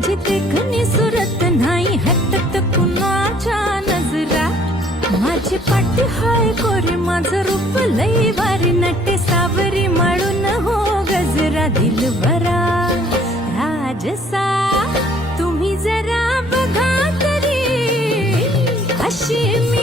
माझी देखणी सुरत नाही हटत कुणाच्या नजरा माझी पाटी हाय कोरी माझं रूप लई भारी नटे सावरी माळून हो गजरा दिलबरा राजसा तुम्ही जरा बघा तरी अशी मी